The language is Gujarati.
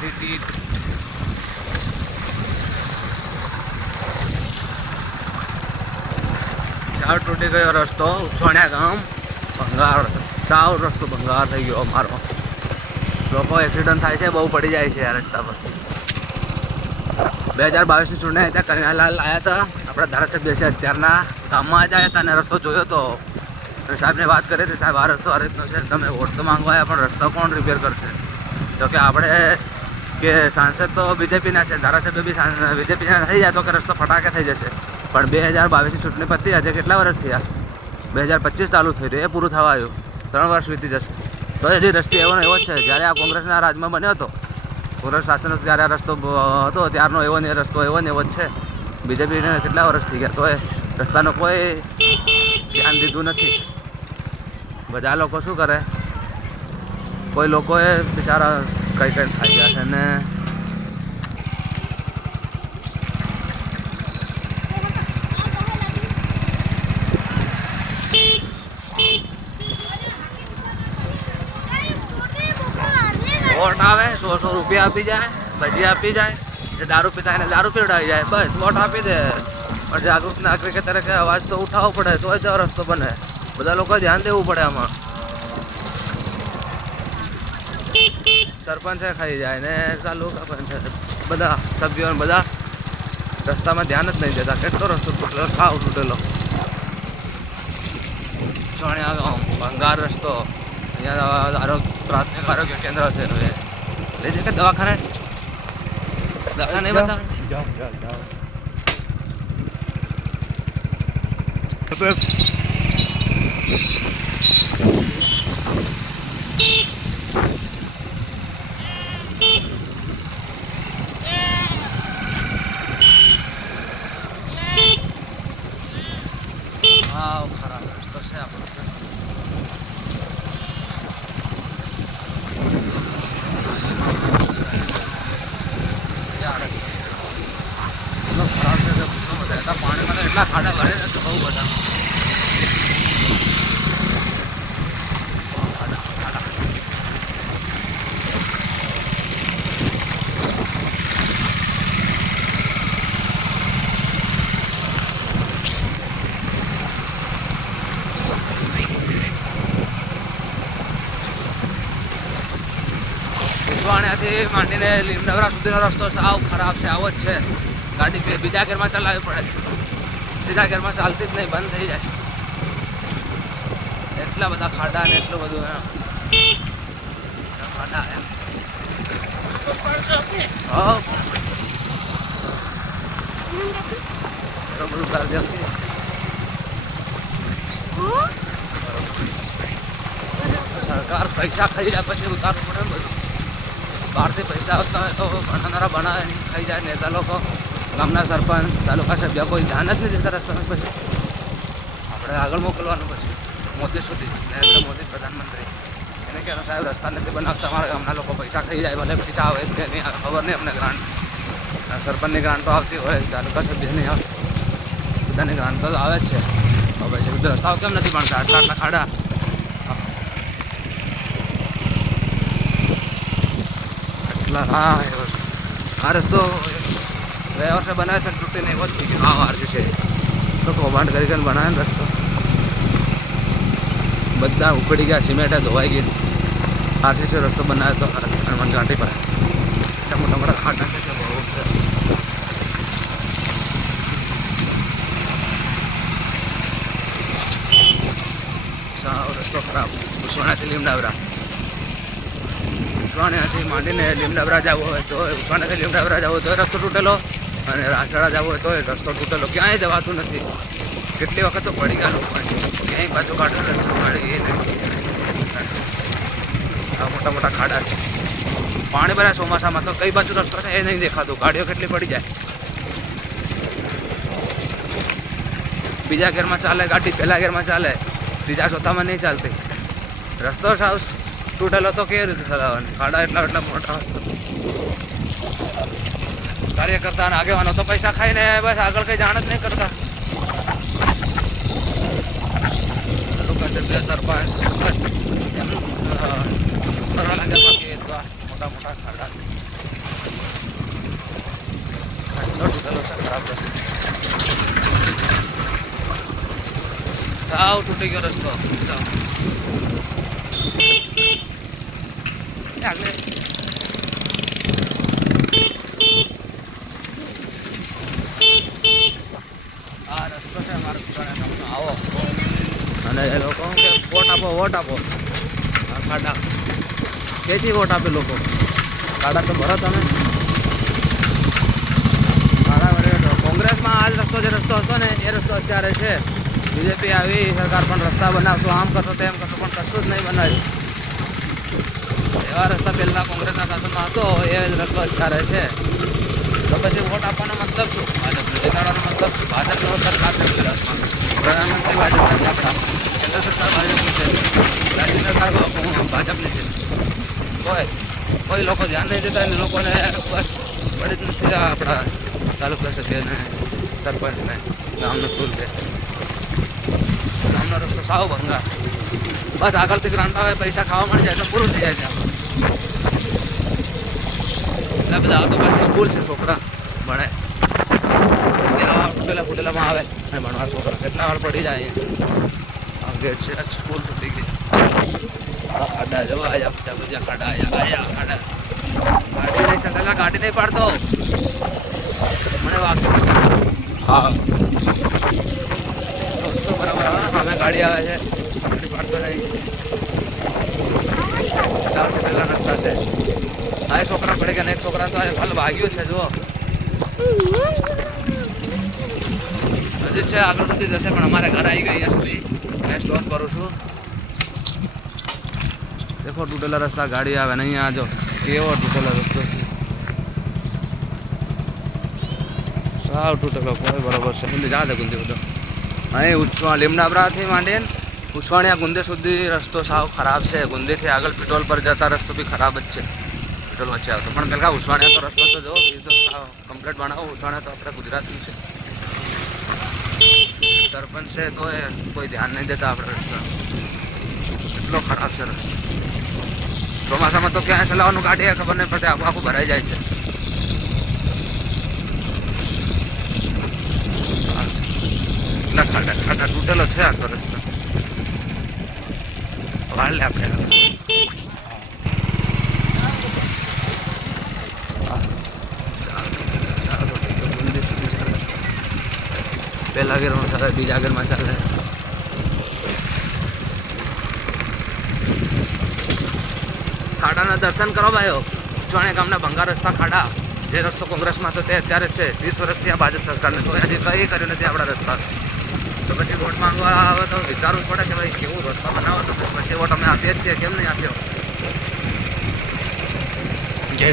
સ્થિતિ સાવ તૂટી ગયો રસ્તો. ઉછવાણિયા ગામ ભંગાર, સાવ રસ્તો ભંગાર થઈ ગયો અમારો. લોકો એક્સિડન્ટ થાય છે, બહુ પડી જાય છે આ રસ્તા પર. 2022ની ચૂંટણી ત્યાં કનૈયાલાલ આવ્યા હતા, આપણા ધારાસભ્ય છે અત્યારના, ગામમાં જ આવ્યા હતા અને રસ્તો જોયો તો સાહેબને વાત કરી હતી, સાહેબ આ રસ્તો આ રીતનો છે, તમે વોટ તો માંગવા આવ્યા પણ રસ્તો કોણ રિપેર કરશે? તો કે આપણે કે સાંસદ તો બીજેપીના છે, ધારાસભ્ય બી બીજેપીના થઈ જાય તો કે રસ્તો ફટાકે થઈ જશે. પણ 2022ની ચૂંટણી પતી આજે કેટલા વર્ષ થયા? 2025 ચાલુ થઈ રહ્યું, એ પૂરું થવા આવ્યું, 3 વર્ષ વીતી જશે તો હજી રસ્તો એવો ને એવો જ છે. જ્યારે આ કોંગ્રેસના રાજમાં બન્યો હતો, કોંગ્રેસ શાસન ત્યારે આ રસ્તો હતો ત્યારનો એવો ને રસ્તો એવો ને એવો જ છે. બીજેપીને કેટલા વર્ષ થઈ ગયા તો એ રસ્તાનો કોઈ ધ્યાન દીધું નથી. બધા લોકો શું કરે, કોઈ લોકોએ બિચારા કઈ કઈ ખાઈ ગયા છે ને વોટ આવે 100 રૂપિયા આપી જાય, ભજી આપી જાય, જે દારૂ પીતા એને દારૂ પીવડાવી જાય, બસ વોટ આપી દે. પણ જાગૃત નાગરિક તરીકે અવાજ તો ઉઠાવવો પડે તો જ રસ્તો બને. બધા લોકો ધ્યાન દેવું પડે આમાં. સરપંચે ખાઈ જાય ને તાલુકા પંચાયત બધા સભ્યો બધા રસ્તામાં ધ્યાન જ નહીં દેતા. કેટલો રસ્તો તૂટેલો, સાવ તૂટેલો. ઉછવાણિયા ગામ ભંગાર રસ્તો. અહીંયા પ્રાથમિક આરોગ્ય કેન્દ્ર છે. હવે લઈ જાય કે દવાખાને બતાવ. ખરાબ રસ્તો છે આપણો. પાણીમાં તો એટલા ખાડા ભરે ને બહુ બધા. ઉછવાણિયાથી માંડીને લીમડાવરા સુધીનો રસ્તો સાવ ખરાબ છે, આવો જ છે. ગાડી બીજા ગેરમાં ચલાવવી પડે, ત્રીજા ગેરમાં ચાલતી જ નહીં, બંધ થઈ જાય. એટલા બધા ખાડા ને એટલું બધું ખાડા એમ. સરકાર પૈસા ખાઈ જાય પછી ઉતારવું પડે ને બધું. બહારથી પૈસા આવતા હોય તો બનાવનારા બનાવે નહીં, ખાઈ જાય. નેતા લોકો, ગામના સરપંચ, તાલુકા સભ્ય કોઈ ધ્યાન જ નહીં દેતા રસ્તામાં. પછી આપણે આગળ મોકલવાનું પછી મોદી સુધી, નરેન્દ્ર મોદી પ્રધાનમંત્રી એને કહેવાનું સાહેબ રસ્તા નથી બનાવતા, અમારા ગામના લોકો પૈસા ખાઈ જાય. ભલે પૈસા આવે કે નહીં ખબર નહીં અમને. ગ્રાન્ટ સરપંચની ગ્રાન્ટ તો આવતી હોય, તાલુકા સભ્યની આવે, બધાની ગ્રાન્ટ તો આવે જ છે. હવે રસ્તાઓ કેમ નથી બનતા? આટલા ખાડા. હા આ રસ્તો ગયા વર્ષે બનાવે છે, તૂટીને એવો જ થઈ ગયો. હા વાર છે તો કૌભાંડ કરી કરીને બનાવે ને રસ્તો. બધા ઉખડી ગયા, સિમેન્ટ ધોવાઈ ગઈ. આરસીસી રસ્તો બનાવે તો હનુમાન ઘાટી પર મોટા મોટા ખાડા છે, બહુ છે. સાવ રસ્તો ખરાબ. ઉછવાણાથી લીમડાવરા, ઉછવાણાથી માંડીને લીમડાવરા જવું હોય તો, ઉછવાણાથી લીમડાવરા જવું હોય તો રસ્તો તૂટેલો, અને રાસડા જવું હોય તો રસ્તો તૂટેલો. ક્યાંય જવાતું નથી. કેટલી વખત તો પડી ગયા લોકો, ક્યાંય બાજુ કાઢો રસ્તો મળી એ નહીં. આ મોટા મોટા ખાડા છે. પાણી ભરાય ચોમાસામાં તો કઈ બાજુ રસ્તો છે એ નહીં દેખાતું. ગાડીઓ કેટલી પડી જાય. બીજા ગેરમાં ચાલે ગાડી, પહેલા ગેરમાં ચાલે, ત્રીજા ચોથામાં નહીં ચાલતી. રસ્તો સાવ તૂટેલો તો કેવી રીતે ચલાવવાની? ખાડા એટલા મોટા. કાર્યકર્તા અને આગેવાનો તો પૈસા ખાઈને બસ આગળ કંઈ જાણ જ નહીં કરતા. સરપંચ બસ મોટા મોટા ખાડા. સાવ તૂટી ગયો રસ્તો. આગળ આ રસ્તો છે મારા દુકાને ગામનો. આવો અને એ લોકો કે વોટ આપો વોટ આપો. આ ખાડા ક્યાંથી વોટ આપે લોકો? ખાડા તો ભરો તમે. ખાડા ભરે કોંગ્રેસમાં આ જ રસ્તો જે રસ્તો હતો ને એ રસ્તો અત્યારે છે. બીજેપી આવી સરકાર પણ રસ્તા બનાવતો, આમ કરતો તેમ કરતો, પણ કશું જ નહીં બનાવ્યું. એવા રસ્તા પહેલાં કોંગ્રેસના શાસનમાં હતો એ જ રસ્તો અત્યારે છે. તો પછી વોટ આપવાનો મતલબ શું? ભાજપને જીતાડવાનો મતલબ શું? ભાજપનો સરકાર છે ગુજરાતમાં, પ્રધાનમંત્રી ભાજપના છે, આપણા કેન્દ્ર સરકાર ભાજપની છે, રાજ્ય સરકાર ભાજપની છે. કોઈ લોકો ધ્યાન નહીં દેતા અને લોકોને બસ પડી જ નથી આપણા તાલુકા સભ્યને, સરપંચને, ગામનો સુર છે, ગામનો રસ્તો સાવ ભંગાર. બસ આગળથી ગ્રાંટા હોય, પૈસા ખાવા મળી જાય તો પૂરું થઈ જાય છે. એટલે બધા તો પાછી સ્કૂલ છે, છોકરા ભણે તૂટેલા ફૂટેલામાં આવે અને ભણવા છોકરા કેટલા વાર પડી જાય. આ ગેટ છે, સ્કૂલ તૂટી ગઈ. ખાડા જવા આયા, બધા ખાડા આયા ખાડા. ગાડી નહીં ચલાવેલા, ગાડી નહીં પાડતો મને વાગશે પછી. હા રસ્તો બરાબર. અમે ગાડી આવે છે, ગાડી પાડતો નહીં. પહેલા રસ્તા છે. આ છોકરા પડે કે એક છોકરા તો હાલ ભાગ્યું છે. જુઓ હજી છે, આગળ સુધી જશે પણ અમારે ઘર આવી ગઈ અહીંયા સુધી. મેં સ્ટોપ કરું છું. દેખો તૂટેલા રસ્તા, ગાડી આવે ને અહીંયા જો કેવો તૂટેલો રસ્તો છે. સાવ તૂટેલો, કોઈ બરોબર છે. ગુંદી જા દે ગુંદી બધો. અહીં લીમડાપરાથી માંડીને ઉછવાણિયા ગુંદે સુધી રસ્તો સાવ ખરાબ છે. ગુંદીથી આગળ પેટ્રોલ પર જતા રસ્તો બી ખરાબ જ છે. પેટ્રોલ વચ્ચે આવતો પણ પેલા ઉછવાણિયા તો રસ્તો તો જો એ તો સાવ કમ્પ્લીટ બનાવો. ઉછવાણિયા તો આપણે ગુજરાતનું છે, સરપંચ છે તો એ કોઈ ધ્યાન નહીં દેતા આપણે રસ્તા. એટલો ખરાબ છે રસ્તો. ચોમાસામાં તો ક્યાં ચલાવવાનું કાઢીએ ખબર નહીં પડતી, આખું ભરાઈ જાય છે. એટલા ખાડા તૂટેલો છે આખો રસ્તો. વાળ લે આપણે પહેલા ગેરમાં ચાલે, બીજા ગેરમાં ચાલે. ખાડાના દર્શન કરો ભાઈઓ. ઉછવાણિયા ગામના ભંગાર રસ્તા ખાડા. જે રસ્તો કોંગ્રેસમાં હતો તે અત્યારે જ છે. 20 વર્ષથી આ ભાજપ સરકારને તો હજી કંઈ કર્યું નથી આપણા રસ્તા. તો પછી વોટ માંગવા આવે તો વિચારવું પડે કે ભાઈ કેવું રસ્તા બનાવો. તો પછી વોટ અમે આપીએ જ છીએ, કેમ નહીં આપ્યો? જય